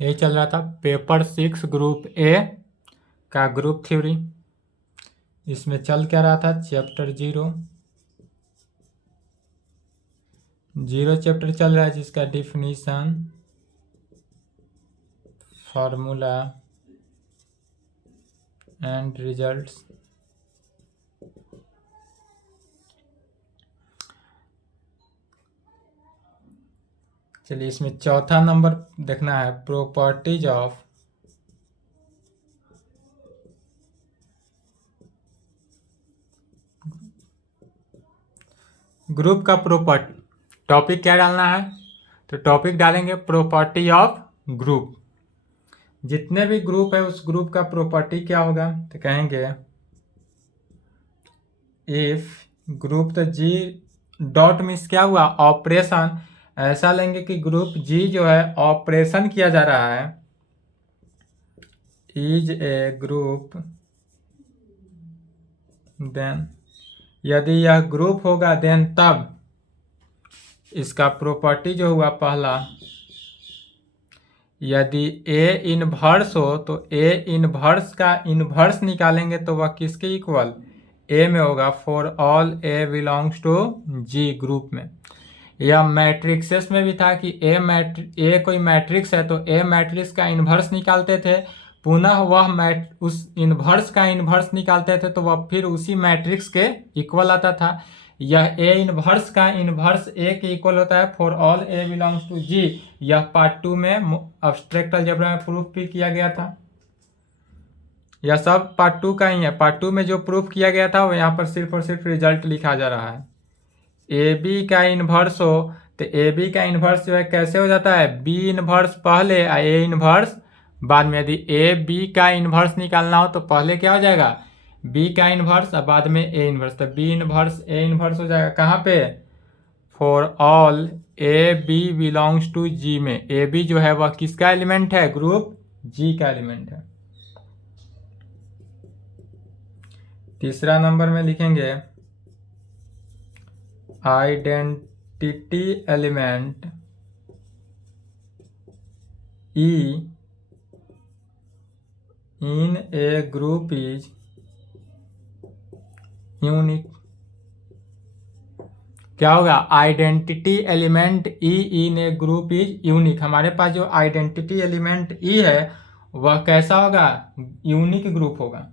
ये चल रहा था पेपर 6 ग्रुप ए का ग्रुप थ्योरी। इसमें चल क्या रहा था, चैप्टर 0 चैप्टर चल रहा है, जिसका डिफिनीशन, फार्मूला एंड रिजल्ट्स। चलिए, इसमें चौथा नंबर देखना है, प्रॉपर्टीज ऑफ ग्रुप का प्रॉपर्टी। टॉपिक क्या डालना है, तो टॉपिक डालेंगे प्रॉपर्टी ऑफ ग्रुप। जितने भी ग्रुप है उस ग्रुप का प्रॉपर्टी क्या होगा, तो कहेंगे इफ ग्रुप, तो जी डॉट मीन्स क्या हुआ, ऑपरेशन। ऐसा लेंगे कि ग्रुप जी जो है ऑपरेशन किया जा रहा है, इज ए ग्रुप, देन यदि यह ग्रुप होगा देन तब इसका प्रॉपर्टी जो हुआ पहला, यदि ए इनवर्स हो तो ए इनवर्स का इनवर्स निकालेंगे तो वह किसके इक्वल, ए में होगा, for all A belongs to G group में। यह मैट्रिक्सेस में भी था कि ए कोई मैट्रिक्स है तो ए मैट्रिक्स का इन्वर्स निकालते थे, पुनः वह उस इन्वर्स का इन्वर्स निकालते थे तो वह फिर उसी मैट्रिक्स के इक्वल आता था। यह ए इन्वर्स का इन्वर्स ए के इक्वल होता है for all A belongs to G. यह पार्ट 2 में एब्स्ट्रैक्ट अलजेब्रा में प्रूफ भी किया गया था। यह सब पार्ट 2 का ही है। पार्ट 2 में जो प्रूफ किया गया था वो यहाँ पर सिर्फ और सिर्फ रिजल्ट लिखा जा रहा है। ए बी का इन्वर्स हो तो ए बी का इन्वर्स जो है कैसे हो जाता है, बी इन्वर्स पहले ए इन्वर्स बाद में। यदि ए बी का इन्वर्स निकालना हो तो पहले क्या हो जाएगा, बी का इन्वर्स और बाद में ए इन्वर्स, तो बी इन्वर्स ए इन्वर्स हो जाएगा कहाँ पे, for all A B belongs to G में। ए बी जो है वह किसका एलिमेंट है, ग्रुप जी का एलिमेंट है। तीसरा नंबर में लिखेंगे identity element E in A group is unique. क्या होगा, identity element E in A group is unique. हमारे पास जो आइडेंटिटी एलिमेंट ई है वह कैसा होगा, यूनिक ग्रुप होगा।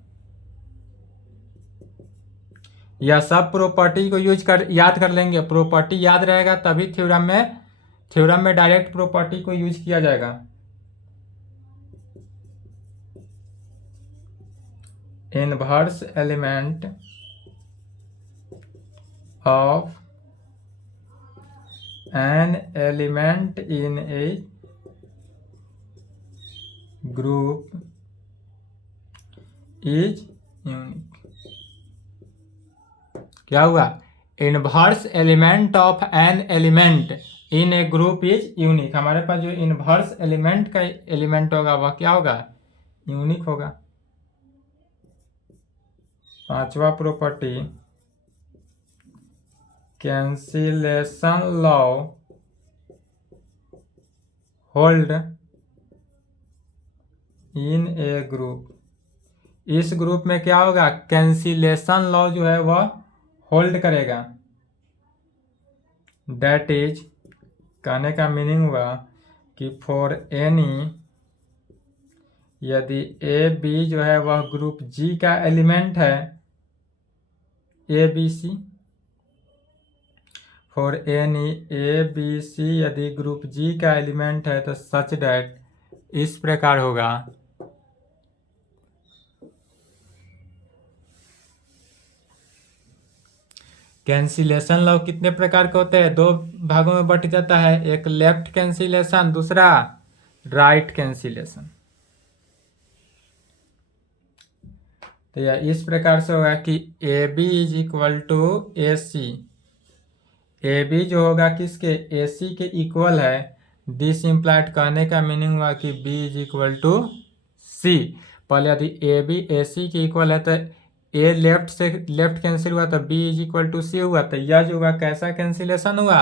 यह सब प्रॉपर्टी को याद कर लेंगे। प्रॉपर्टी याद रहेगा तभी थ्योरम में डायरेक्ट प्रॉपर्टी को यूज किया जाएगा। Inverse element of an element in A group is unique. क्या हुआ, inverse element of an element in A group is unique. हमारे पास जो इनवर्स एलिमेंट का एलिमेंट होगा वह क्या होगा, यूनिक होगा। पांचवा property, cancellation law hold in A group. इस ग्रुप में क्या होगा, कैंसिलेशन लॉ जो है वह होल्ड करेगा। दैट इज, कहने का मीनिंग हुआ कि फॉर एनी, यदि ए बी जो है वह ग्रुप जी का एलिमेंट है, A B C, for any A B C यदि ग्रुप जी का एलिमेंट है तो सच डैट, इस प्रकार होगा, कैंसिलेशन लॉ कितने प्रकार के होते हैं, दो भागों में बट जाता है, एक लेफ्ट कैंसिलेशन, दूसरा राइट कैंसिलेशन। तो यह इस प्रकार से होगा कि A B is equal to A C. A B जो होगा किसके, ए सी के इक्वल है। दिस इम्प्लाइड, कहने का मीनिंग हुआ कि बी इज इक्वल टू सी। पहले यदि ए बी ए सी के इक्वल है तो ए लेफ्ट से लेफ्ट कैंसिल हुआ तो B is equal to C हुआ। तो यह जो हुआ कैसा कैंसिलेशन हुआ,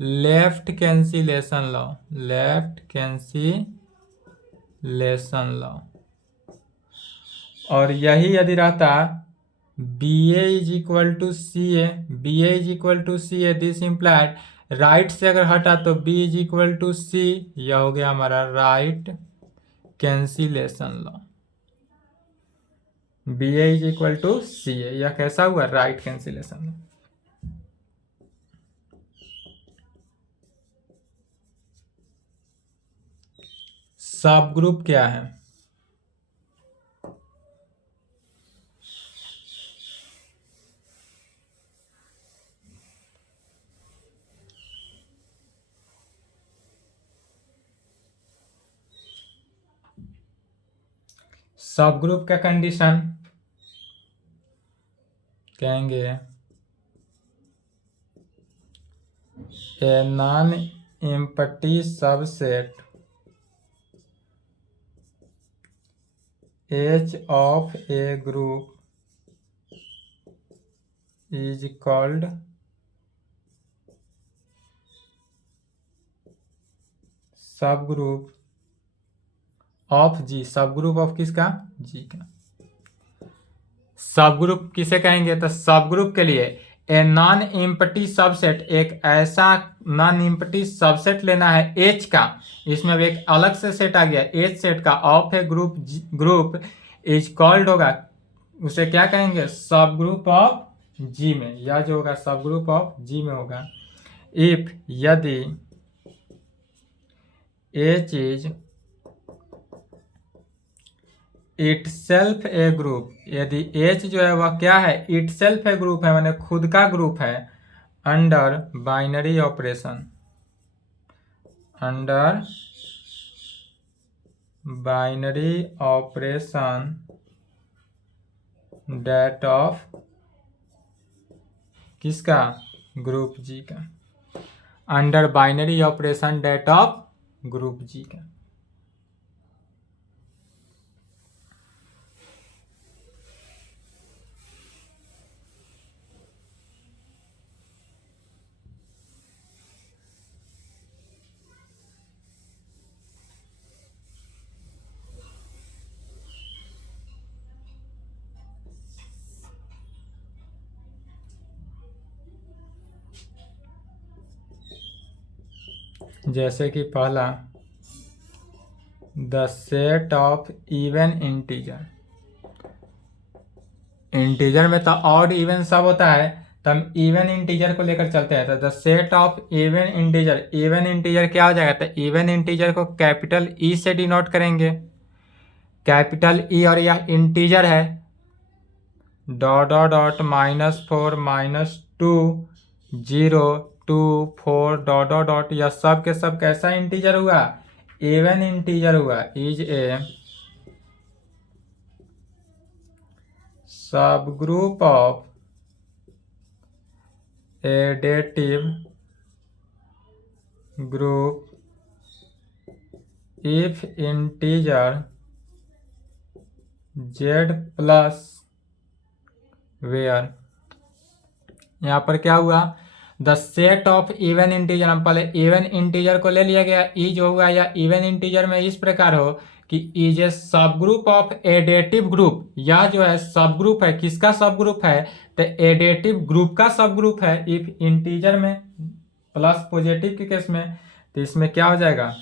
left cancellation law, left cancellation lesson law. और यही यदि रहता B A is equal to C A, B A is equal to C A, this implied right से अगर हटा तो B is equal to C, यह हो गया हमारा right cancellation law. B A is equal to C ए, यह कैसा हुआ? Right cancellation law. सब ग्रुप क्या है? सब ग्रुप का कंडीशन कहेंगे a non empty subset H of a group is called subgroup of G। Subgroup of किसका? G का। सबग्रुप किसे कहेंगे? तो सबग्रुप के लिए ए नॉन एम्प्टी सबसेट, एक ऐसा नॉन एम्प्टी सबसेट लेना है H का, इसमें अब एक अलग से सेट आ गया H सेट का, of A group is called होगा, उसे क्या कहेंगे? सब ग्रुप ऑफ G में, या जो होगा सब ग्रुप ऑफ G में होगा। इफ यदि H is itself A group, यदि H जो है वह क्या है? इटसेल्फ ए ग्रुप है, माने खुद का ग्रुप है, under binary operation, under binary operation that of किसका? ग्रुप G का, under binary operation that of group G का। जैसे कि पहला the set of even integer, integer में तो ऑड इवन सब होता है, तो हम इवन इंटीजर को लेकर चलते हैं। तो the set of even integer, even integer क्या हो जाएगा? तो इवन इंटीजर को कैपिटल ई से डिनोट करेंगे, कैपिटल ई, और यह इंटीजर है, dot dot dot -4 -2 0 2 4 dot dot dot, यह सब के सब कैसा इंटीजर हुआ? इवन इंटीजर हुआ। Is a subgroup of additive group if integer z plus where. यहाँ पर क्या हुआ? The set of even integer, हम पहले इवन इंटीजर को ले लिया गया, ई जो हुआ या इवन इंटीजर में इस प्रकार हो कि is a subgroup of additive group, या जो है सब ग्रुप है, किसका सब ग्रुप है? तो एडेटिव ग्रुप का सब ग्रुप है। इफ इंटीजर में प्लस पॉजिटिव के केस में, तो इसमें क्या हो जाएगा?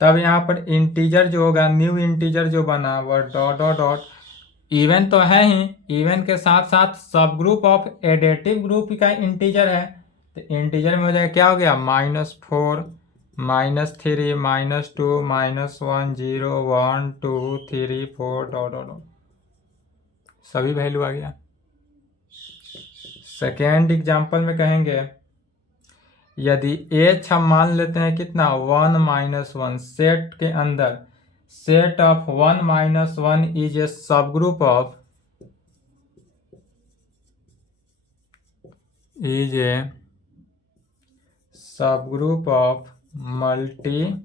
तब यहाँ पर इंटीजर जो होगा, न्यू इंटीजर जो बना वह डॉट डॉट डॉट, इवन तो है ही, इवन के साथ साथ सब ग्रुप ऑफ एडेटिव ग्रुप का इंटीजर है, तो इंटीजर में हो जाएगा क्या हो गया? -4 -3 -2 -1 0 1 2 3 4 डॉट डॉट डॉट, सभी वैल्यू आ गया। सेकेंड एग्जांपल में कहेंगे यदि H हम मान लेते हैं कितना? 1 -1, सेट के अंदर set of 1 -1 is a subgroup of, is a subgroup of multiplicative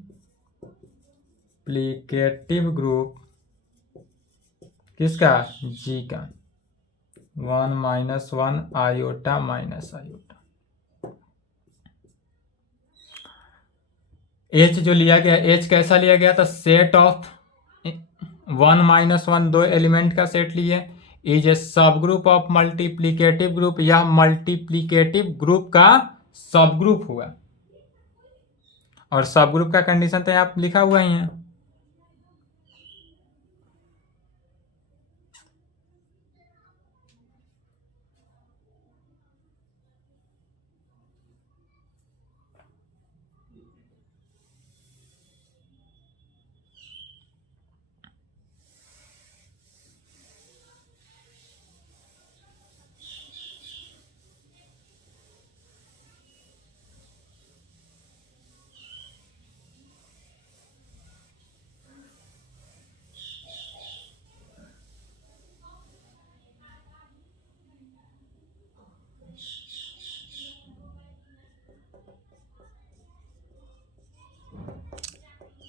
group किसका? G का, 1 -1 आयोटा माइनस आयोटा। एच जो लिया गया, एच कैसा लिया गया था, सेट ऑफ 1 - 1 दो एलिमेंट का सेट लिए, is a subgroup of multiplicative group, या मल्टीप्लीकेटिव ग्रुप का सब ग्रुप हुआ। और सब ग्रुप का कंडीशन तो यहाँ लिखा हुआ ही है।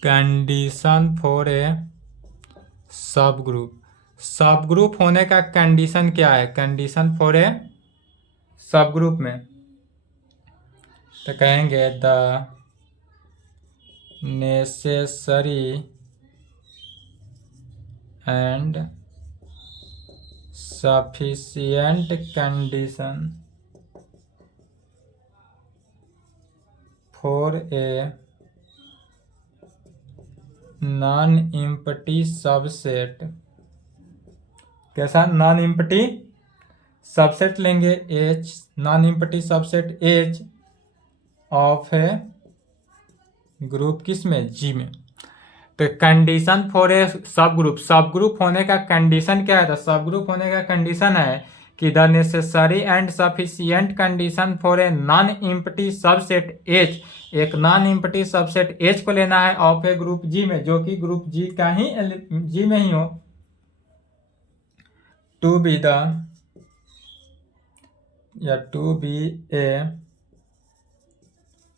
कंडीशन फॉर ए सब ग्रुप, सब ग्रुप होने का कंडीशन क्या है, कंडीशन फॉर ए सब ग्रुप में तो कहेंगे the necessary and sufficient condition for a non empty subset, कैसा नॉन एम्प्टी सबसेट लेंगे H, non empty subset H of A group किस में, G में। तो कंडीशन फॉर ए सब ग्रुप, सब ग्रुप होने का कंडीशन क्या है, तो सब ग्रुप होने का कंडीशन है कि the necessary and sufficient condition for a non empty subset H, एक नॉन एम्प्टी सबसेट H को लेना है ऑफ ए ग्रुप G में, जो कि ग्रुप G का ही G में ही हो, टू बी द या to be a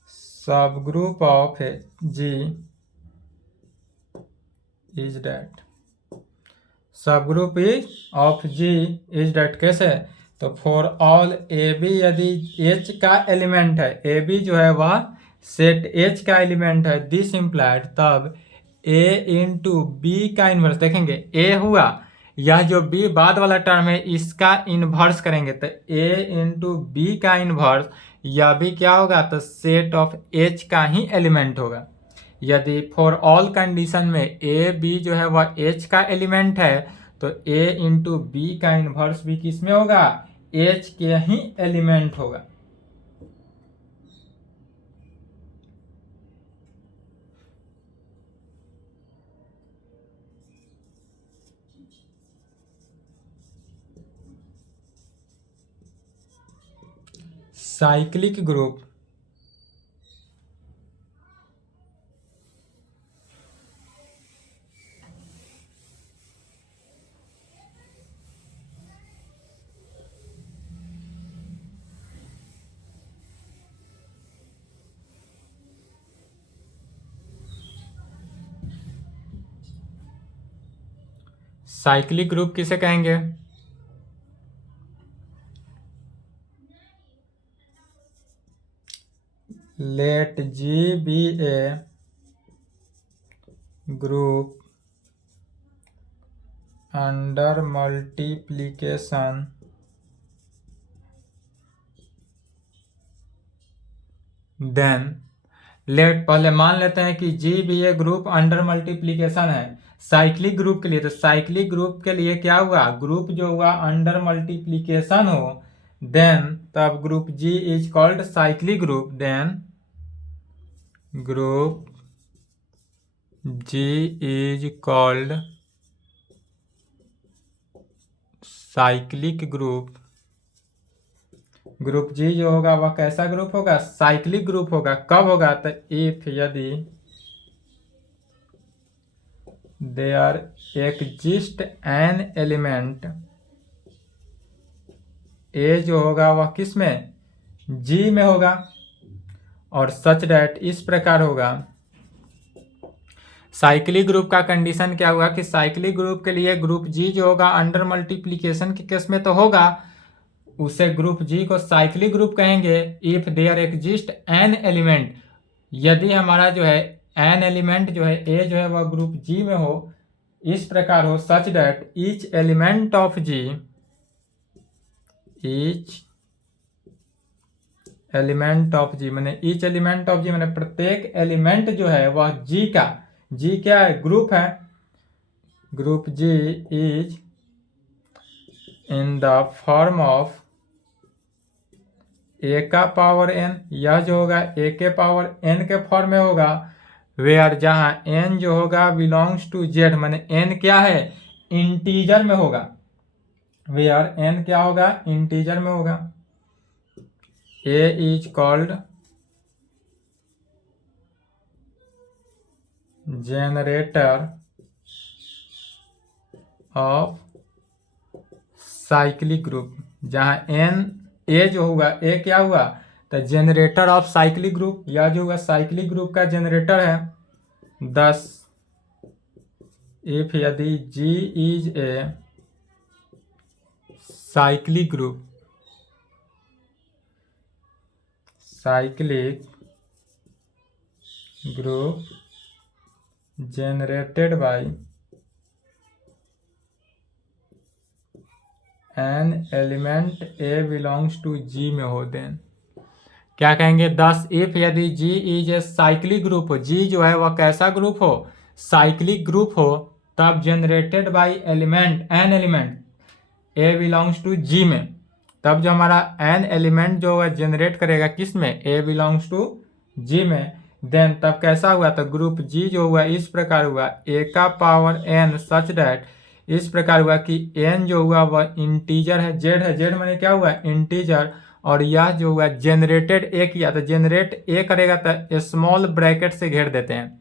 subgroup of a G is that, subgroup is of G is that कैसे, तो फॉर ऑल ए बी, यदि H का एलिमेंट है, ए बी जो है वह सेट H का एलिमेंट है, दिस इम्प्लाइड, तब A इंटू बी का इन्वर्स, देखेंगे A हुआ, यह जो B बाद वाला टर्म है इसका इन्वर्स करेंगे, तो A इंटू बी का इन्वर्स, यह भी क्या होगा, तो सेट ऑफ H का ही एलिमेंट होगा। यदि फॉर ऑल कंडीशन में ए बी जो है वह H का एलिमेंट है, तो A इंटू बी का इन्वर्स भी किस में होगा, H के ही एलिमेंट होगा। साइक्लिक ग्रुप, साइक्लिक ग्रुप किसे कहेंगे, let G be A group under multiplication then, let पहले मान लेते हैं कि G be A group under multiplication है साइक्लिक ग्रुप के लिए, तो साइक्लिक ग्रुप के लिए क्या हुआ, ग्रुप जो हुआ अंडर मल्टीप्लीकेशन हो, देन तब group G is called cyclic group, then group G is called cyclic group. Group G जो होगा वह कैसा ग्रुप होगा, साइक्लिक ग्रुप होगा। कब होगा, तो इफ यदि देयर एग्जिस्ट एन एलिमेंट, ए जो होगा वह किस में, G में होगा, और सच डैट इस प्रकार होगा। साइक्लिक ग्रुप का कंडीशन क्या हुआ कि साइक्लिक ग्रुप के लिए ग्रुप G जो होगा अंडर मल्टीप्लीकेशन के केस में तो होगा, उसे ग्रुप G को साइक्लिक ग्रुप कहेंगे if there exist an element, यदि हमारा जो है एन एलिमेंट जो है ए जो है वह ग्रुप जी में हो, इस प्रकार हो such that each element of G, each element of G मैंने ईच एलिमेंट ऑफ जी मैंने प्रत्येक एलिमेंट जो है वह जी का, जी क्या है, ग्रुप है, group G is in the form of A का पावर एन, यह जो होगा ए के पावर एन के फॉर्म में होगा, वेयर जहां एन जो होगा बिलोंग्स टू जेड, माने एन क्या है, इंटीजर में होगा, वेयर एन क्या होगा, इंटीजर में होगा। A is called generator of cyclic group, जहां एन ए जो हुआ, ए क्या हुआ, तो जनरेटर ऑफ साइक्लिक ग्रुप, या जो हुआ साइक्लिक ग्रुप का जनरेटर है। 10 इफ यदि G is a cyclic group, cyclic group generated by N element A belongs to G में हो, देन क्या कहेंगे, 10 इफ यदि G is a cyclic group हो, जी जो है वह कैसा ग्रुप हो, साइक्लिक ग्रुप हो, तब generated by element N element A belongs to G में, तब जो हमारा एन एलिमेंट जो है जनरेट करेगा किस में, ए बिलोंग्स टू जी में, देन तब कैसा हुआ, तो ग्रुप जी जो हुआ इस प्रकार हुआ, ए का पावर एन सच दैट, इस प्रकार हुआ कि एन जो हुआ वह इंटीजर है, जेड है, जेड माने क्या हुआ, इंटीजर, और यह जो हुआ जनरेटेड ए किया, तो जनरेट ए करेगा तो स्मॉल ब्रैकेट से घेर देते हैं,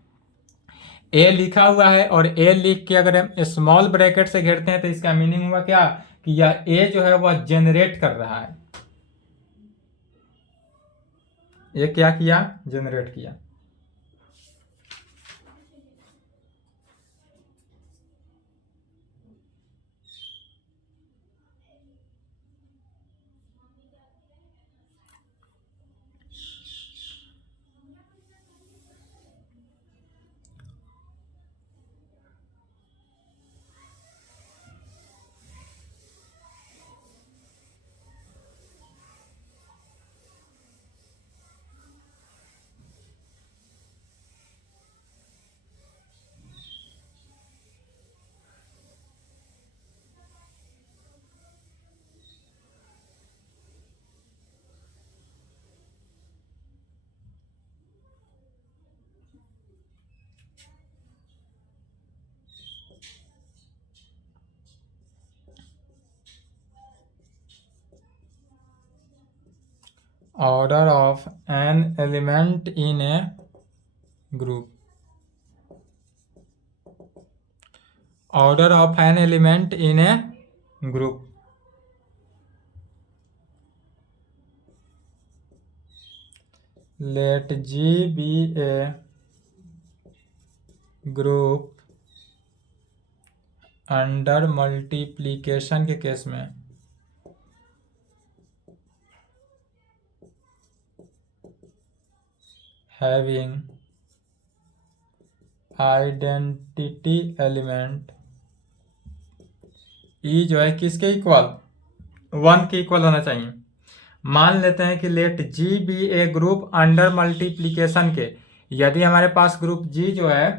ए लिखा हुआ है और ए लिख के अगर हम स्मॉल ब्रैकेट से घेरते हैं तो इसका मीनिंग हुआ क्या, कि यह ए जो है वह जनरेट कर रहा है, ये क्या किया, जनरेट किया। Order of an element in a group, order of an element in a group, let G be a group under multiplication के केस में हैविंग आइडेंटिटी एलिमेंट, ई जो है किसके इक्वल, 1 के इक्वल होना चाहिए। मान लेते हैं कि लेट जी बी ए ग्रुप अंडर मल्टीप्लीकेशन के, यदि हमारे पास ग्रुप जी जो है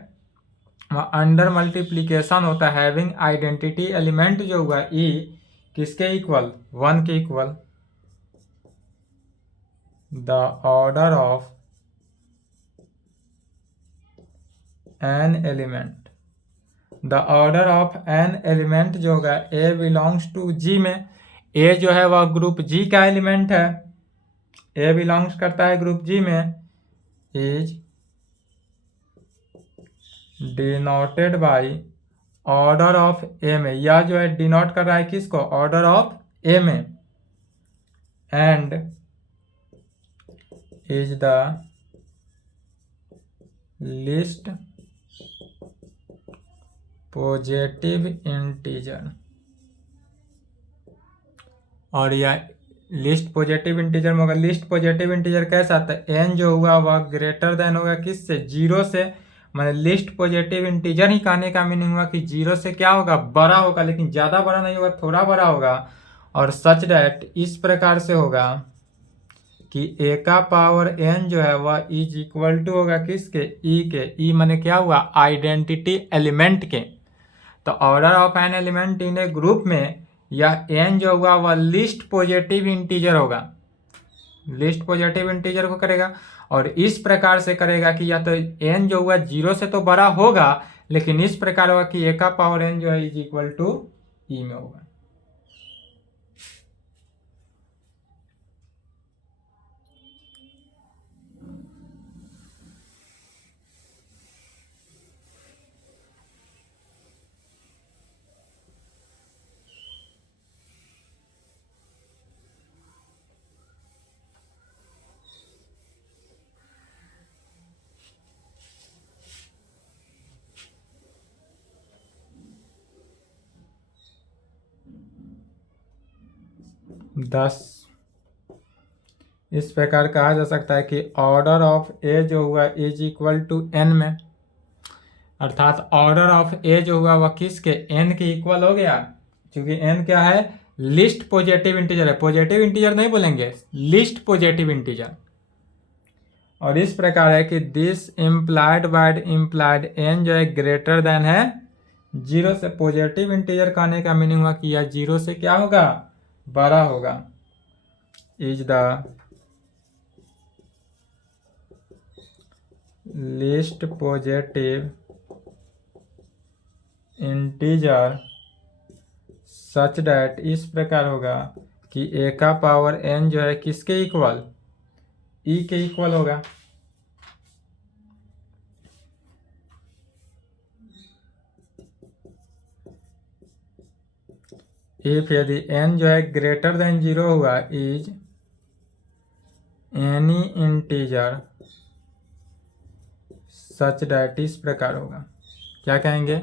अंडर मल्टीप्लीकेशन होता है, हैविंग आइडेंटिटी एलिमेंट जो हुआ ई किसके इक्वल, 1 के equal, the order of an element, the order of an element जो होगा ए बिलोंग्स टू जी में, ए जो है वह ग्रुप जी का एलिमेंट है, ए बिलोंग्स करता है ग्रुप जी में, is denoted by order of A में, यह जो है डिनोट कर रहा है किसको, ऑर्डर ऑफ ए में, and is the least positive integer, और यह लिस्ट पॉजिटिव इंटीजर में होगा। लिस्ट पॉजिटिव इंटीजर कैसा, तो एन जो हुआ वह ग्रेटर देन होगा किससे, 0 से, मैंने लिस्ट पॉजिटिव इंटीजर ही कहने का मीनिंग हुआ कि 0 से क्या होगा, बड़ा होगा, लेकिन ज़्यादा बड़ा नहीं होगा, थोड़ा बड़ा होगा। और सच डैट इस प्रकार से होगा कि a का पावर n जो है वह इज इक्वल टू होगा किसके, e के। e माने क्या हुआ, आइडेंटिटी एलिमेंट के। तो order of an element in A group में यह n जो होगा वह लिस्ट पॉजिटिव इंटीजर होगा, लिस्ट पॉजिटिव इंटीजर को करेगा। और इस प्रकार से करेगा कि या तो n जो हुआ 0 से तो बड़ा होगा, लेकिन इस प्रकार होगा कि a का पावर n जो है इज इक्वल टू e में होगा। दस इस प्रकार कहा जा सकता है कि ऑर्डर ऑफ ए जो हुआ इज इक्वल टू एन में, अर्थात ऑर्डर ऑफ ए जो हुआ वह किसके, एन के इक्वल हो गया। क्योंकि एन क्या है, लिस्ट पॉजिटिव इंटीजर है, पॉजिटिव इंटीजर नहीं बोलेंगे, लिस्ट पॉजिटिव इंटीजर। और इस प्रकार है कि this implied by implied an जो है ग्रेटर देन है 0 से। पॉजिटिव इंटीजर कहने का मीनिंग हुआ कि यह 0 से क्या होगा, बड़ा होगा। Is the least positive integer such that इस प्रकार होगा कि a का पावर n जो है किसके इक्वल, e के इक्वल होगा। इफ यदि n जो है ग्रेटर देन 0 हुआ, is any integer such that इस प्रकार होगा। क्या कहेंगे,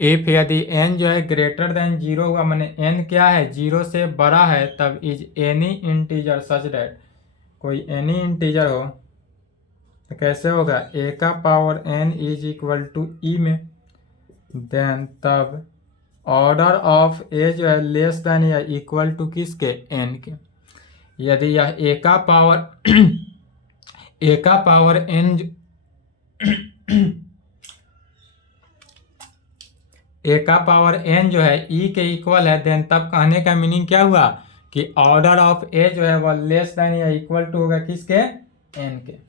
इफ यदि n जो है ग्रेटर देन 0 हुआ, माने n क्या है, 0 से बड़ा है, तब is any integer such that, कोई एनी इंटीजर हो तो कैसे होगा, a का power n is equal to e में। देन तब ऑर्डर ऑफ a जो है लेस देन या इक्वल टू किसके, n के। यदि यह a का पावर n a का पावर n जो है e के इक्वल है, देन तब कहने का मीनिंग क्या हुआ कि ऑर्डर ऑफ a जो है वह लेस देन या इक्वल टू होगा किसके, n के।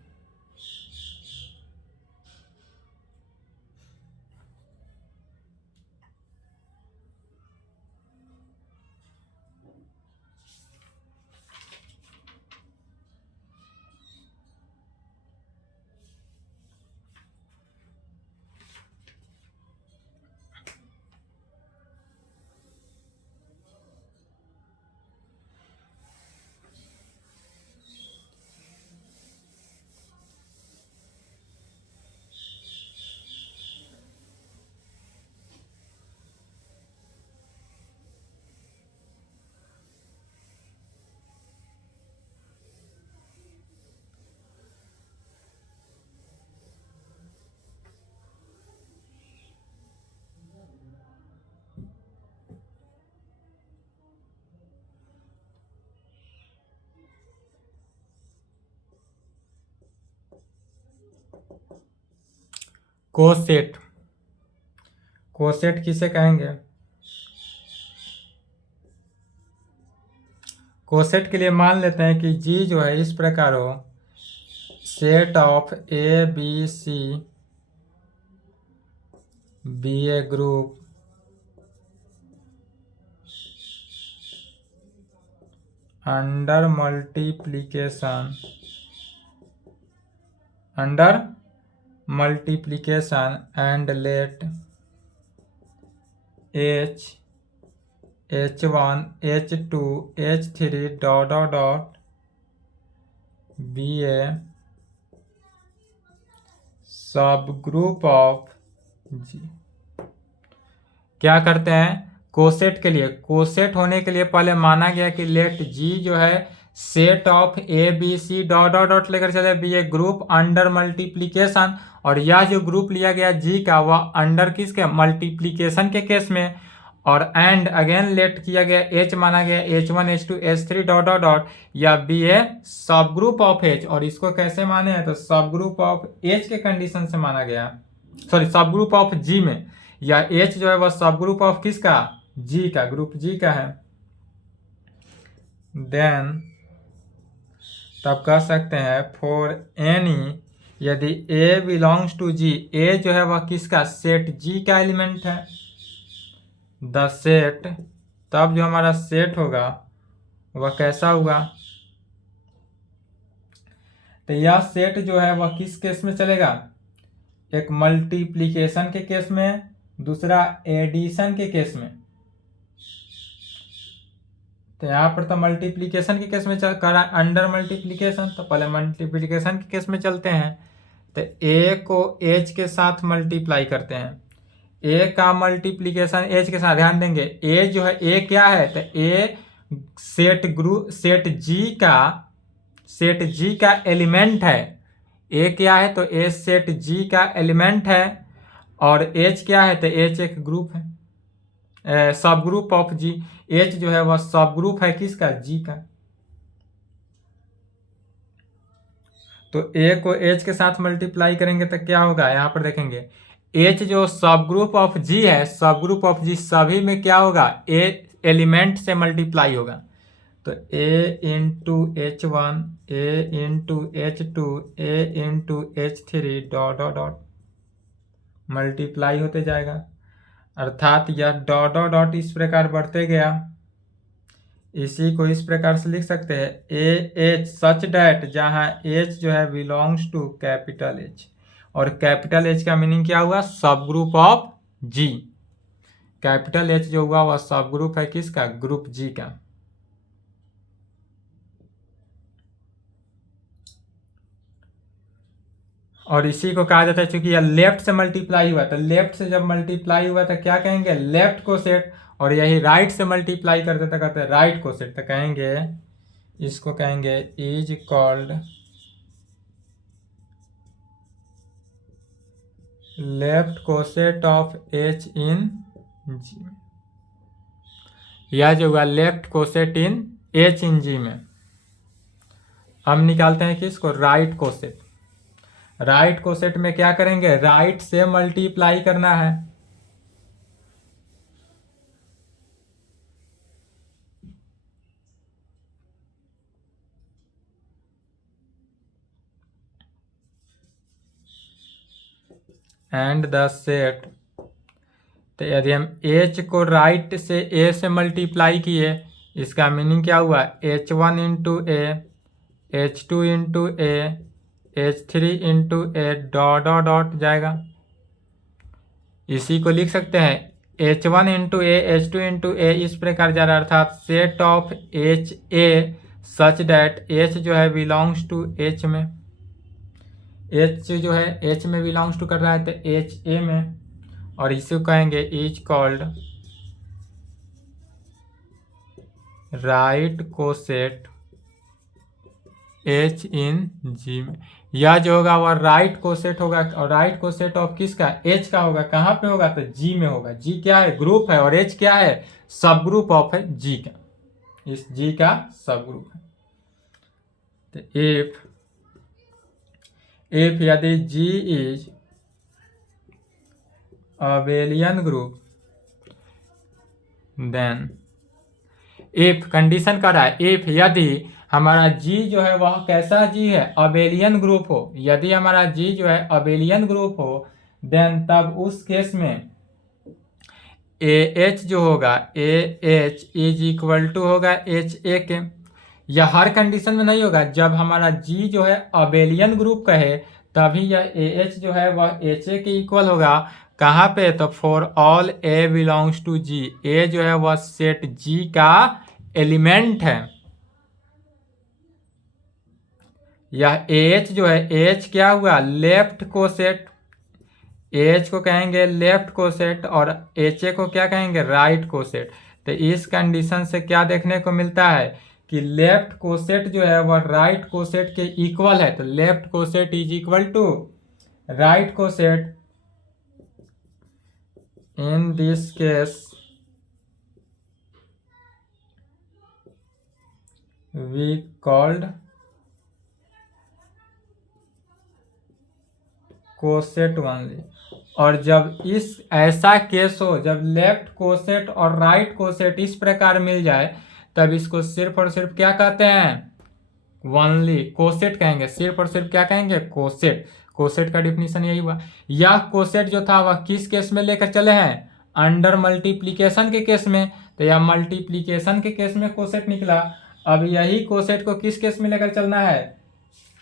कोसेट, कोसेट किसे कहेंगे, कोसेट के लिए मान लेते हैं कि जी जो है इस प्रकार हो, set of A B C B A group under multiplication and let h, h1, h2, h3 dot be a subgroup of G। क्या करते हैं, कोसेट के लिए, कोसेट होने के लिए पहले माना गया कि लेट G जो है set of A B C dot dot dot लेकर चले, बी ए ग्रुप अंडर मल्टीप्लिकेशन, और यह जो ग्रुप लिया गया जी का वह अंडर किसके मल्टीप्लीकेशन के केस में, और एंड अगेन लेट किया गया एच माना गया H1 H2 H3 dot dot dot या B a subgroup of H, और इसको कैसे माने हैं तो सब ग्रुप ऑफ एच के कंडीशन से माना गया, सॉरी सब ग्रुप ऑफ जी में, या एच जो है वह सब ग्रुप ऑफ किसका जी का, ग्रुप जी का है। देन तब कह सकते हैं फॉर एनी यदि A belongs to G, A जो है वह किसका सेट जी का एलिमेंट है, द सेट, तब जो हमारा सेट होगा वह कैसा होगा, तो यह सेट जो है वह किस केस में चलेगा, एक मल्टीप्लिकेशन के केस में, दूसरा एडिशन के केस में। तो यहाँ पर तो मल्टीप्लिकेशन के केस में चल कर अंडर मल्टीप्लिकेशन, तो पहले मल्टीप्लिकेशन के केस में चलते हैं। तो ए को एच के साथ मल्टीप्लाई करते हैं, ए का मल्टीप्लिकेशन एच के साथ, ध्यान देंगे ए जो है ए क्या है, तो ए सेट जी का एलिमेंट है, ए क्या है तो ए सेट जी का एलिमेंट है, और एच क्या है तो एच एक ग्रुप है, सब ग्रुप ऑफ जी, एच जो है वह सब ग्रुप है किसका जी का। तो ए को एच के साथ मल्टीप्लाई करेंगे तो क्या होगा, यहाँ पर देखेंगे एच जो सब ग्रुप ऑफ जी है, सब ग्रुप ऑफ जी सभी में क्या होगा ए एलिमेंट से मल्टीप्लाई होगा, तो A into H1 A into H2 A into H3 dot dot dot multiply होते जाएगा, अर्थात यह डॉट डॉट डॉट इस प्रकार बढ़ते गया। इसी को इस प्रकार से लिख सकते हैं ए एच सच डैट, जहां एच जो है बिलोंग्स टू कैपिटल एच, और कैपिटल एच का मीनिंग क्या हुआ subgroup of G, capital H जो हुआ वह सब ग्रुप है किसका ग्रुप जी का। और इसी को कहा जाता है क्योंकि यह लेफ्ट से मल्टीप्लाई हुआ, तो लेफ्ट से जब मल्टीप्लाई हुआ तो क्या कहेंगे लेफ्ट को सेट, और यही राइट से मल्टीप्लाई करते तो कहते हैं राइट को सेट, तो कहेंगे इसको कहेंगे is called left coset of H in G, यह जो हुआ left coset in H in G में। हम निकालते हैं किसको राइट कोसेट, राइट कोसेट में क्या करेंगे राइट से मल्टीप्लाई करना है, एंड द सेट, तो यदि हम h को राइट से a से मल्टीप्लाई किए, इसका मीनिंग क्या हुआ H1 इंटू ए, H2 इंटू ए, H3 इंटू ए डॉट डॉट डॉट जाएगा। इसी को लिख सकते हैं H1 इंटू ए H2 इंटू ए, इस प्रकार जा रहा है, अर्थात set of H A such that H जो है बिलोंग्स टू एच में, एच जो है एच में बिलोंग्स टू कर रहा है तो एच ए में, और इसे कहेंगे is called right coset H in G में। यह जो होगा वह राइट कोसेट होगा, और राइट कोसेट ऑफ किसका एच का होगा, कहाँ पे होगा तो जी में होगा, जी क्या है ग्रुप है, और एच क्या है सब ग्रुप ऑफ है जी का, इस जी का सब ग्रुप है। तो इफ यदि G is abelian group, then if condition कर रहा है, इफ यदि हमारा जी जो है वह कैसा जी है अबेलियन ग्रुप हो, यदि हमारा जी जो है अबेलियन ग्रुप हो, देन तब उस केस में ए एच जो होगा A H is equal to होगा एच ए के। यह हर कंडीशन में नहीं होगा, जब हमारा जी जो है अबेलियन ग्रुप का है तभी यह ए एच जो है वह एच ए के इक्वल होगा, कहाँ पे तो for all A belongs to G, A जो है वह सेट जी का एलिमेंट है। यह एच जो है एच क्या हुआ लेफ्ट कोसेट, एच को कहेंगे लेफ्ट कोसेट और एच ए को क्या कहेंगे राइट कोसेट। तो इस कंडीशन से क्या देखने को मिलता है कि लेफ्ट कोसेट जो है वह राइट कोसेट के इक्वल है, तो left coset is equal to right coset in this case we called coset only. और जब इस ऐसा केस हो, जब लेफ्ट कोसेट और राइट कोसेट इस प्रकार मिल जाए, तब इसको सिर्फ और सिर्फ क्या कहते हैं, ओनली कोसेट कहेंगे। सिर्फ और सिर्फ क्या कहेंगे, कोसेट। कोसेट का डिफिनीशन यही हुआ। यह कोसेट जो था वह किस केस में लेकर चले हैं, अंडर मल्टीप्लीकेशन के केस में। तो यह मल्टीप्लीकेशन के केस में कोसेट निकला। अब यही कोसेट को किस केस में लेकर चलना है,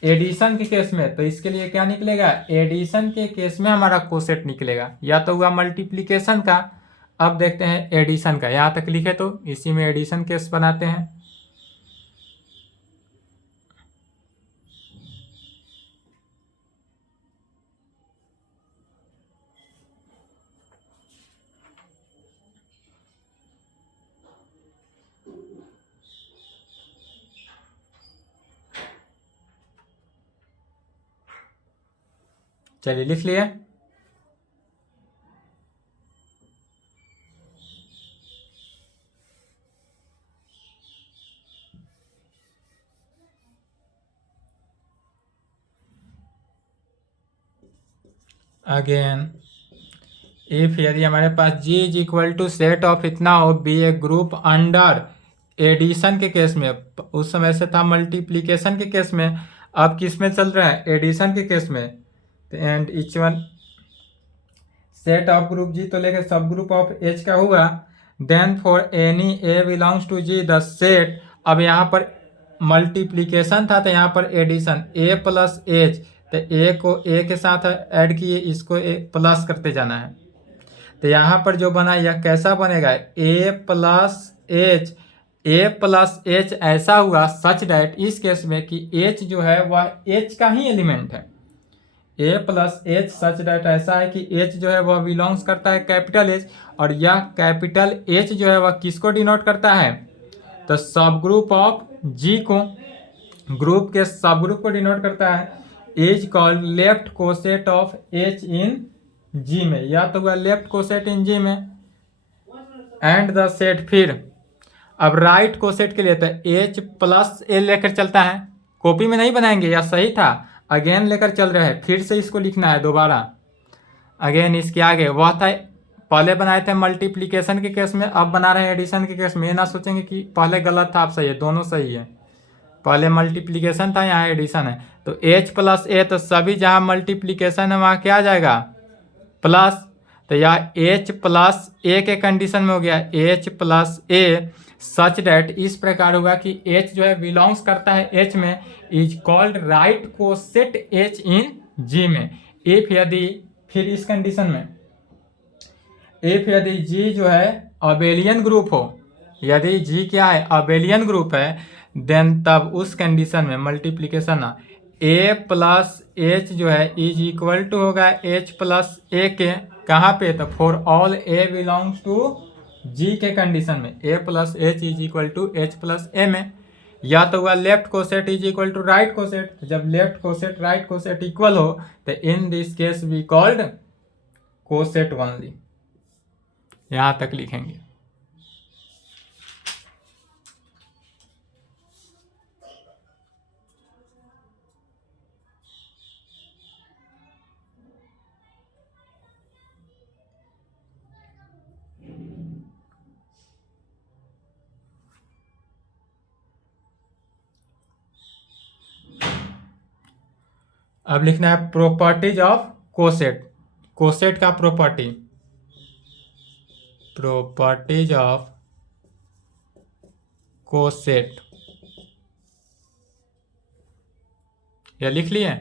एडिशन के केस में। तो इसके लिए क्या निकलेगा, एडिशन के केस में हमारा कोसेट निकलेगा। या तो हुआ मल्टीप्लीकेशन का, अब देखते हैं एडिशन का। यहां तक लिखे तो इसी में एडिशन केस बनाते हैं। चलिए लिख लिए। अगेन इफ यदि हमारे पास G is equal to set of इतना हो, बी ए ग्रुप अंडर एडिशन के केस में, उस समय से था मल्टीप्लीकेशन के केस में, अब किस में चल रहा है, एडिशन के केस में। And each one set of group G तो लेके सब ग्रुप ऑफ H का हुआ। Then for any A belongs to G the set, अब यहाँ पर मल्टीप्लीकेशन था तो यहाँ पर एडिशन, A प्लस H, तो A को A के साथ ऐड किए, इसको A प्लस करते जाना है। तो यहाँ पर जो बना यह कैसा बनेगा, A plus H। A plus H ऐसा हुआ सच डैट, इस केस में कि H जो है वह H का ही एलिमेंट है। A plus H such that ऐसा है कि H जो है वह बिलोंग्स करता है कैपिटल H, और यह कैपिटल H जो है वह किसको डिनोट करता है, तो सब ग्रुप ऑफ G को, ग्रुप के सब ग्रुप को डिनोट करता है। Is called left coset of H in G में, या तो हुआ लेफ्ट कोसेट इन G में। एंड द सेट, फिर अब राइट कोसेट के लिए तो H प्लस A लेकर चलता है, कॉपी में नहीं बनाएंगे, या सही था, अगेन लेकर चल रहे हैं, फिर से इसको लिखना है दोबारा। अगेन इसके आगे वह था, पहले बनाए थे मल्टीप्लीकेशन के केस में, अब बना रहे हैं एडिशन के केस में। ये ना सोचेंगे कि पहले गलत था, अब सही है, दोनों सही है। पहले मल्टीप्लीकेशन था, यहाँ एडिशन है। तो H प्लस A, तो सभी जहाँ मल्टीप्लीकेशन है वहाँ क्या आ जाएगा, प्लस। तो यह H प्लस A के कंडीशन में हो गया, H plus A such that, इस प्रकार होगा कि H जो है बिलोंग्स करता है H में, is called right coset H in G में। इफ यदि, फिर इस कंडीशन में इफ यदि G जो है अबेलियन ग्रुप हो, यदि G क्या है, अबेलियन ग्रुप है, देन तब उस कंडीशन में मल्टीप्लीकेशन ना, A प्लस H जो है इज इक्वल टू होगा H प्लस A के, कहाँ पे, तो for all A belongs to G के कंडीशन में, A plus H is equal to H plus A में। या तो हुआ left coset is equal to right coset, जब left coset right coset equal हो, तो in this case we called coset only. यहां तक लिखेंगे। अब लिखना है प्रॉपर्टीज ऑफ कोसेट। कोसेट का प्रॉपर्टी, प्रॉपर्टीज ऑफ कोसेट, या लिख लिए,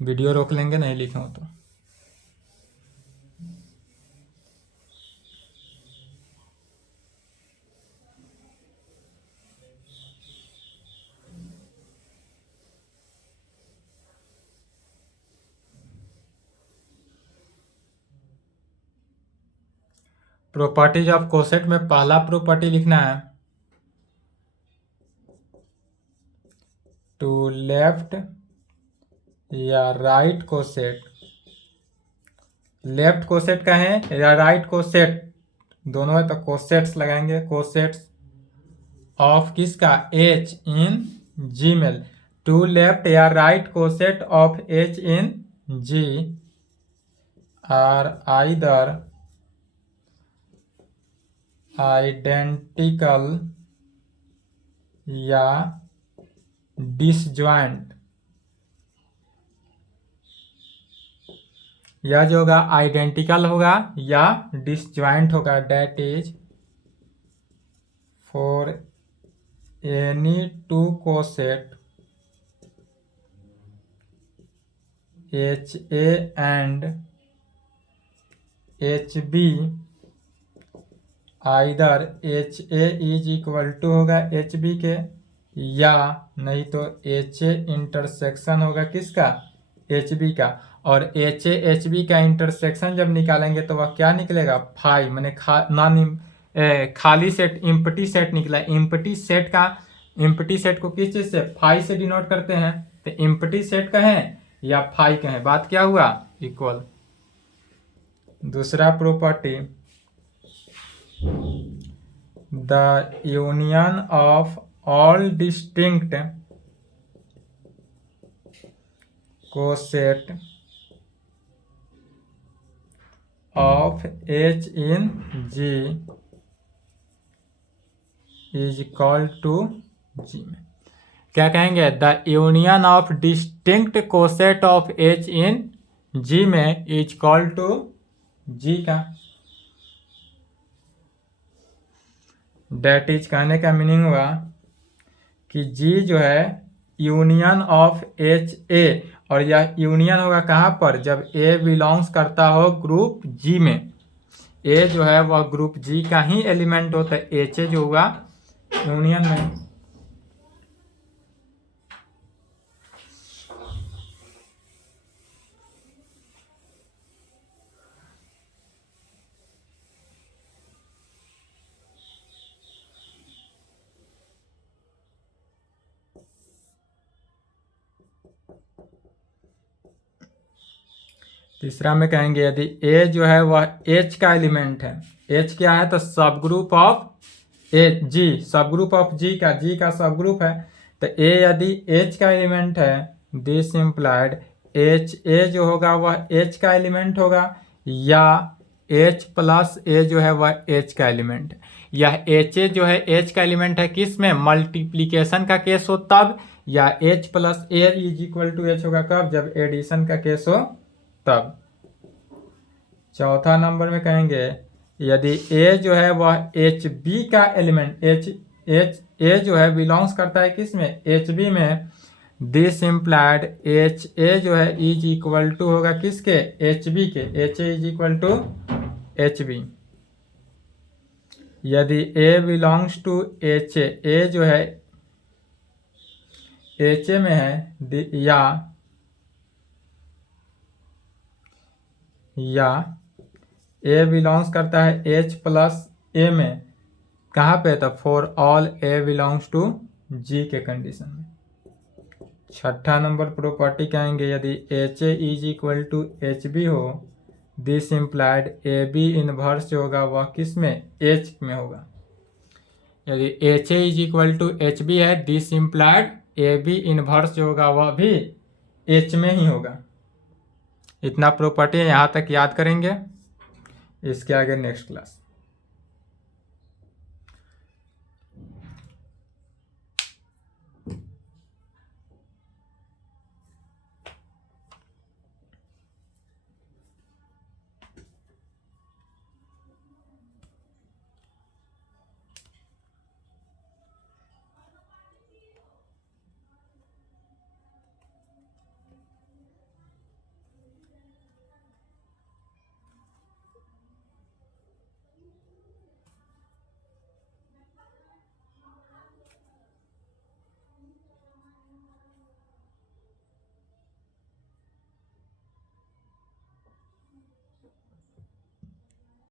वीडियो रोक लेंगे नहीं लिखे हो तो। प्रॉपर्टीज ऑफ कोसेट में पहला प्रॉपर्टी लिखना है, टू लेफ्ट या राइट कोसेट, लेफ्ट कोसेट का है या राइट कोसेट, दोनों है तो कोसेट्स लगाएंगे, कोसेट्स ऑफ किसका, एच इन जी में। टू लेफ्ट या right coset of H in G are either identical या डिसजॉइंट, या जो होगा आइडेंटिकल होगा या डिसजॉइंट होगा। That is for any two coset H A and H B either H A is equal to होगा H B के, या नहीं तो एच ए इंटरसेक्शन होगा किसका, एच बी का। और एच एच बी का इंटरसेक्शन जब निकालेंगे तो वह क्या निकलेगा, फाई, मैंने खाली सेट, इम्पटी सेट निकला। इम्पटी सेट का, इम्पटी सेट को किस चीज से, फाई से डिनोट करते हैं, तो इम्पटी सेट का है या फाई का है, बात क्या हुआ, इक्वल। दूसरा property, the union of all distinct coset of H in G is equal to G में क्या कहेंगे, the union of distinct coset of H in G में इज इक्वल टू जी का। डेट इज कहने का मीनिंग हुआ कि जी जो है यूनियन ऑफ एच ए, और यह यूनियन होगा कहाँ पर, जब ए बिलोंग्स करता हो ग्रुप जी में। ए जो है वह ग्रुप जी का ही एलिमेंट होता है, एच ए जो होगा यूनियन में। तीसरा में कहेंगे यदि ए जो है वह एच का एलिमेंट है, एच क्या है तो सब ग्रुप ऑफ ए जी, सब ग्रुप ऑफ जी का सब ग्रुप है, तो ए यदि एच का एलिमेंट है, दिस इम्प्लाइड एच ए जो होगा वह एच का एलिमेंट होगा, या एच प्लस ए जो है वह एच का एलिमेंट है। यह एच ए जो है एच का एलिमेंट है किस में, मल्टीप्लीकेशन का केस हो तब, या H plus A is equal to H होगा कब, जब एडिशन का केस हो तब। चौथा नंबर में कहेंगे यदि ए जो है वह एच बी का एलिमेंट, एच ए जो है बिलोंग्स करता है किस में, एच बी में, दिस इम्प्लाइड एच ए जो है इज इक्वल टू होगा किसके, एच बी के, H A is equal to H B. यदि A belongs to H A जो है एच ए में है, या ए बिलोंग्स करता है एच प्लस ए में, कहाँ पे, तो for all A belongs to G के कंडीशन में। छठा नंबर प्रॉपर्टी कहेंगे यदि H A is equal to H B हो, this implied A B inverse जो होगा वह किस में, एच में होगा। यदि H A is equal to H B है, this implied A B inverse जो होगा वह भी एच में ही होगा। इतना प्रॉपर्टी यहाँ तक याद करेंगे, इसके आगे नेक्स्ट क्लास।